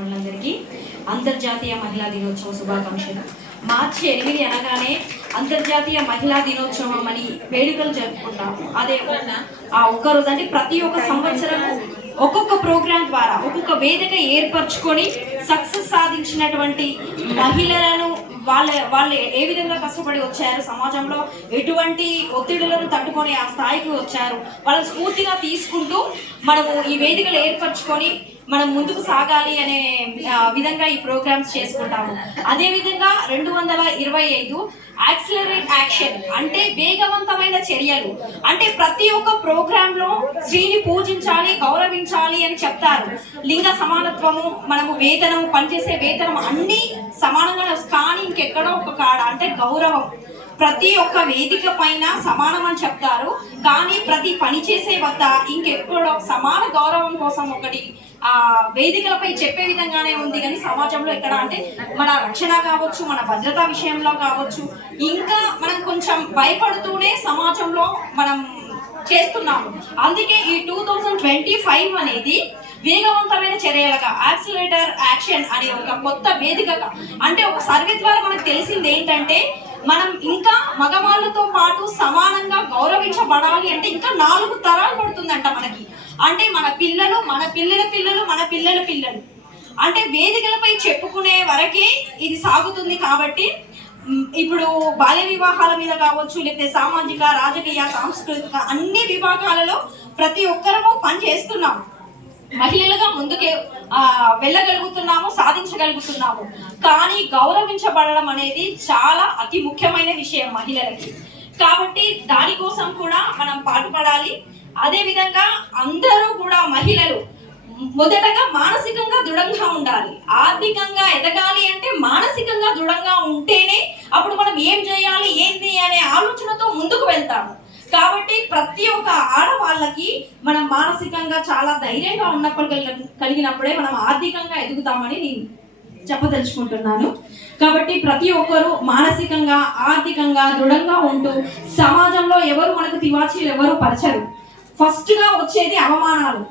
అందరికీ అంతర్జాతీయ మహిళా దినోత్సవ శుభాకాంక్షలు. మార్చి 8 అనగానే అంతర్జాతీయ మహిళా దినోత్సవం అని వేడుకలు జరుపుకుంటాము. అదే ఆ ఒక్కరోజు అంటే ప్రతి ఒక్క సంవత్సరం ఒక్కొక్క ప్రోగ్రాం ద్వారా ఒక్కొక్క వేదిక ఏర్పరచుకొని సక్సెస్ సాధించినటువంటి మహిళలను వాళ్ళు ఏ విధంగా కష్టపడి వచ్చారు, సమాజంలో ఎటువంటి ఒత్తిడులను తట్టుకొని ఆ స్థాయికి వచ్చారు, వాళ్ళని స్ఫూర్తిగా తీసుకుంటూ మనము ఈ వేదికలు ఏర్పరచుకొని మనం ముందుకు సాగాలి అనే విధంగా ఈ ప్రోగ్రామ్స్ చేసుకుంటాము. అదేవిధంగా 225 యాక్సిలరేట్ యాక్షన్ అంటే వేగవంతమైన చర్యలు. అంటే ప్రతి ఒక్క ప్రోగ్రామ్ లో స్త్రీని పూజించాలి, గౌరవించాలి అని చెప్తారు. లింగ సమానత్వము, మనము వేతనం, పనిచేసే వేతనం అన్ని సమానంగా, కానీ ఇంకెక్కడో ఒక కాడ అంటే గౌరవం ప్రతి ఒక్క వేదిక పైన సమానం అని చెప్తారు, కానీ ప్రతి పని చేసే వద్ద ఇంకెక్కడో సమాన గౌరవం కోసం ఒకటి వేదికలపై చెప్పే విధంగానే ఉంది. కానీ సమాజంలో ఎక్కడ అంటే మన రక్షణ కావచ్చు, మన భద్రతా విషయంలో కావచ్చు, ఇంకా మనం కొంచెం భయపడుతూనే సమాజంలో మనం చేస్తున్నాము. అందుకే ఈ 2025 అనేది వేగవంతమైన చర్యలుగా యాక్సిలరేటర్ యాక్షన్ అనే ఒక కొత్త వేదికగా, అంటే ఒక సర్వే ద్వారా మనకు తెలిసింది ఏంటంటే మనం ఇంకా మగవాళ్ళతో పాటు సమానంగా గౌరవించబడాలి అంటే ఇంకా 4 తరాలు పడుతుందంట మనకి. అంటే మన పిల్లలు, మన పిల్లల పిల్లలు, మన పిల్లల పిల్లలు, అంటే వేదికలపై చెప్పుకునే వరకే ఇది సాగుతుంది. కాబట్టి ఇప్పుడు బాల్య వివాహాల మీద కావచ్చు, లేకపోతే సామాజిక, రాజకీయ, సాంస్కృతిక అన్ని విభాగాలలో ప్రతి ఒక్కరము పని చేస్తున్నాం. మహిళలుగా ముందుకే వెళ్ళగలుగుతున్నాము, సాధించగలుగుతున్నాము. కానీ గౌరవించబడడం అనేది చాలా అతి ముఖ్యమైన విషయం మహిళలకి. కాబట్టి దానికోసం కూడా మనం పాటుపడాలి. అదే విధంగా అందరూ కూడా మహిళలు మొదటగా మానసికంగా దృఢంగా ఉండాలి. ఆర్థికంగా ఎదగాలి అంటే మానసికంగా దృఢంగా ఉంటేనే అప్పుడు మనం ఏం చేయాలి, ఏంది అనే ఆలోచనతో ముందుకు వెళ్తాము. కాబట్టి ప్రతి ఒక్క ఆడవాళ్ళకి మనం మానసికంగా చాలా ధైర్యంగా ఉన్నప్పుడు కలిగినప్పుడే మనం ఆర్థికంగా ఎదుగుతామని నేను చెప్పదలుచుకుంటున్నాను. కాబట్టి ప్రతి ఒక్కరూ మానసికంగా, ఆర్థికంగా దృఢంగా ఉంటూ సమాజంలో ఎవరు మనకు తివాచీలు ఎవరు పరచరు. ఫస్ట్ గా వచ్చేది అవమానాలు,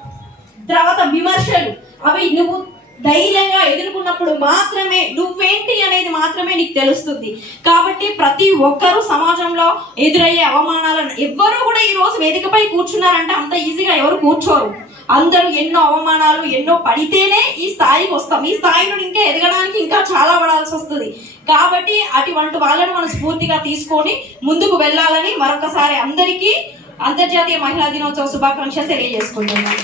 తర్వాత విమర్శలు. అవి నువ్వు ధైర్యంగా ఎదుర్కొన్నప్పుడు మాత్రమే నువ్వేంటి అనేది మాత్రమే నీకు తెలుస్తుంది. కాబట్టి ప్రతి ఒక్కరూ సమాజంలో ఎదురయ్యే అవమానాలను, ఎవ్వరూ కూడా ఈ రోజు వేదికపై కూర్చున్నారంటే అంత ఈజీగా ఎవరు కూర్చోరు. అందరూ ఎన్నో అవమానాలు ఎన్నో పడితేనే ఈ స్థాయికి వస్తాం. ఈ స్థాయి నుండి ఇంకా ఎదగడానికి ఇంకా చాలా పడాల్సి వస్తుంది. కాబట్టి అటువంటి వాళ్ళను మనం స్ఫూర్తిగా తీసుకొని ముందుకు వెళ్ళాలని మరొకసారి అందరికీ అంతర్జాతీయ మహిళా దినోత్సవ శుభాకాంక్షలు తెలియజేసుకుంటున్నాను.